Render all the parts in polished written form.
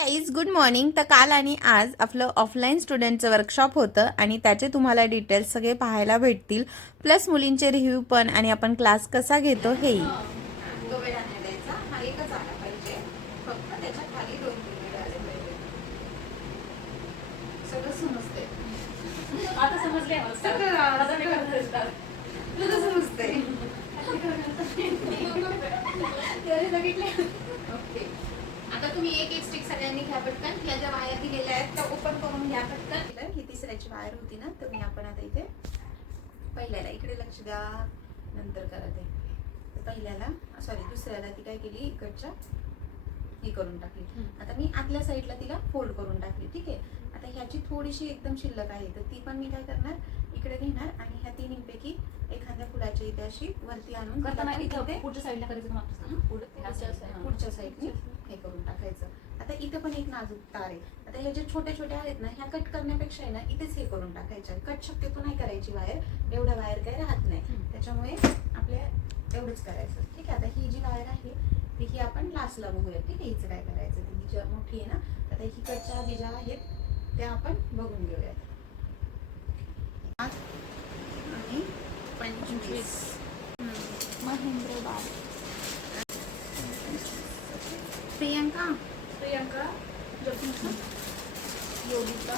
Guys good morning. तर काल आणि आज आपलं ऑफलाईन स्टुडंटचं वर्कशॉप होतं आणि त्याचे तुम्हाला डिटेल्स सगळे पाहायला भेटतील, प्लस मुलींचे रिव्ह्यू पण आणि आपण क्लास कसा घेतो हेही. तो वेळा नाही द्यायचा, हा एकच आला पाहिजे, फक्त त्याच्या खाली 2 पिरियड आले पाहिजे. सगळं समजते आता समजले तुझं समजते. ओके, आता तुम्ही एक एक स्टिक सगळ्यांनी घ्या पटकन. ह्या ज्या वायर दिलेल्या आहेत त्या ओपन करून घ्या पटकन. ही तिसऱ्याची वायर होती ना, तर मी आपण आता इथे पहिल्याला इकडे लक्ष द्या, नंतर करा ते. पहिल्याला सॉरी दुसऱ्याला ती काय केली, इकडच्या हे करून टाकली. आता मी आतल्या साईडला तिला फोल्ड करून टाकली. ठीक आहे, आता ह्याची थोडीशी एकदम शिल्लक आहे, तर ती पण मी काय करणार, इकडे घेणार आणि ह्या तिन्हीपैकी एखाद्या फुलाच्या इथे अशी वरती आणून पुढच्या साईडला करायचं, पुढच्या साईडने हे करून टाकायचं. आता इथं पण एक नाजूक तार आहे. आता ह्या जे छोटे छोटे आहेत ना, ह्या कट करण्यापेक्षा आहे ना, इथेच हे करून टाकायच्या. कट शक्यतो नाही करायची वायर, एवढ्या वायर काही राहत नाही, त्याच्यामुळे आपल्या एवढंच करायचं. ठीक आहे, आता ही जी वायर आहे ही आपण लास्टला बघूया. ठीक आहे, हिचं काय करायचं, ती जी मोठी आहे ना, आता ही कटच्या आधी ज्या आहेत त्या आपण बघून घेऊयात. आणि 25 महेंद्रबाग. प्रियंका योगिता,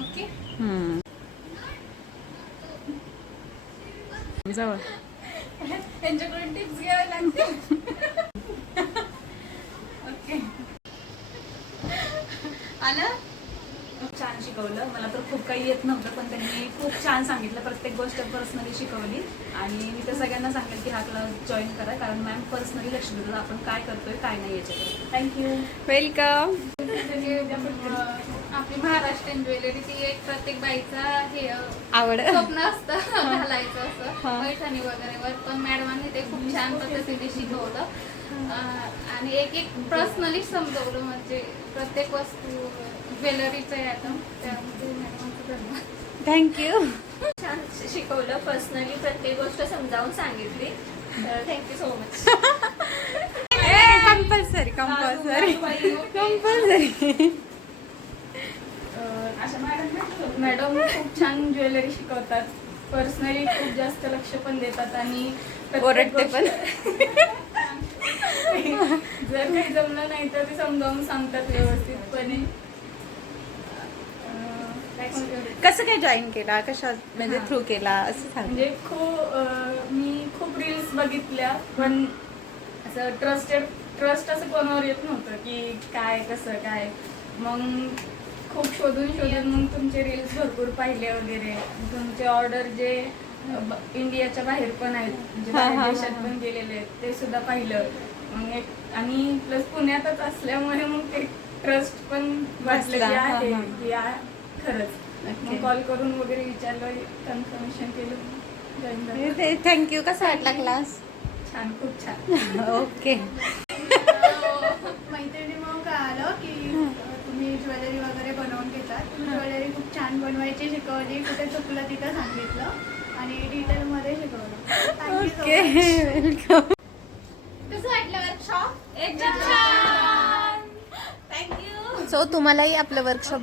ओके. जवळ त्यांच्याकडून टिप्स घ्यावे लागतील. ओके, आलं. खूप छान शिकवलं. मला तर खूप काही येत नव्हतं, पण त्यांनी खूप छान सांगितलं. प्रत्येक गोष्ट पर्सनली शिकवली आणि मी तर सगळ्यांना सांगेल की हा क्लास जॉईन करा, कारण मॅम पर्सनली लक्ष देतात आपण काय करतोय काय नाही याच्याकडे. Thank you, welcome. आपली महाराष्ट्रीयन ज्वेलरी ती एक प्रत्येक बाईचा हे आवड स्वप्न असतं घालायचं असं पैठणी वगैरे वर. पण मॅडमांनी ते खूप छान पद्धतीने शिकवलं आणि एक एक पर्सनली समजवलं. म्हणजे प्रत्येक वस्तू ज्वेलरीचं आहे आता त्यामध्ये मॅडमांचं धन्यवाद. थँक्यू. छान शिकवलं. पर्सनली प्रत्येक गोष्ट समजावून सांगितली. Thank you so much. Compulsory compulsory compulsory. अशा मॅडम खूप छान ज्वेलरी शिकवतात. पर्सनली खूप जास्त लक्ष पण देतात आणि ओरडते पण. जर काही जमलं नाही तर ते समजावून सांगतात व्यवस्थितपणे. कसं काय जॉईन केला, कशा म्हणजे थ्रू केला असं सांग. म्हणजे मी खूप रील्स बघितल्या, पण असं ट्रस्ट असं कोणावर येत नव्हतं की काय कसं काय. मग खूप शोधून मग तुमचे रील्स भरपूर पाहिले वगैरे. तुमचे ऑर्डर जे इंडियाच्या बाहेर पण आहेत, म्हणजे बाहेर देशात पण गेलेले आहेत, ते सुद्धा पाहिलं. मग आणि प्लस पुण्यातच असल्यामुळे मग ते ट्रस्ट पण वाटलं की आहे की खरंच. मग कॉल करून वगैरे विचारलं, कन्फर्मेशन केलं, जॉईन झालं. थँक्यू. कसा वाटला क्लास? छान, खूप छान. ओके. मैत्रिणी मग काय आलं की तुम्ही ज्वेलरी वगैरे बनवून घेतात. तुम्ही ज्वेलरी खूप छान बनवायची शिकवली, कुठे चुकलं तिथं सांगितलं आणि डिटेलमध्ये शिकवलं. Okay, welcome. कसं वाटलं वर्कशॉप? एकदम छान. थँक्यू. सो तुम्हालाही आपलं वर्कशॉप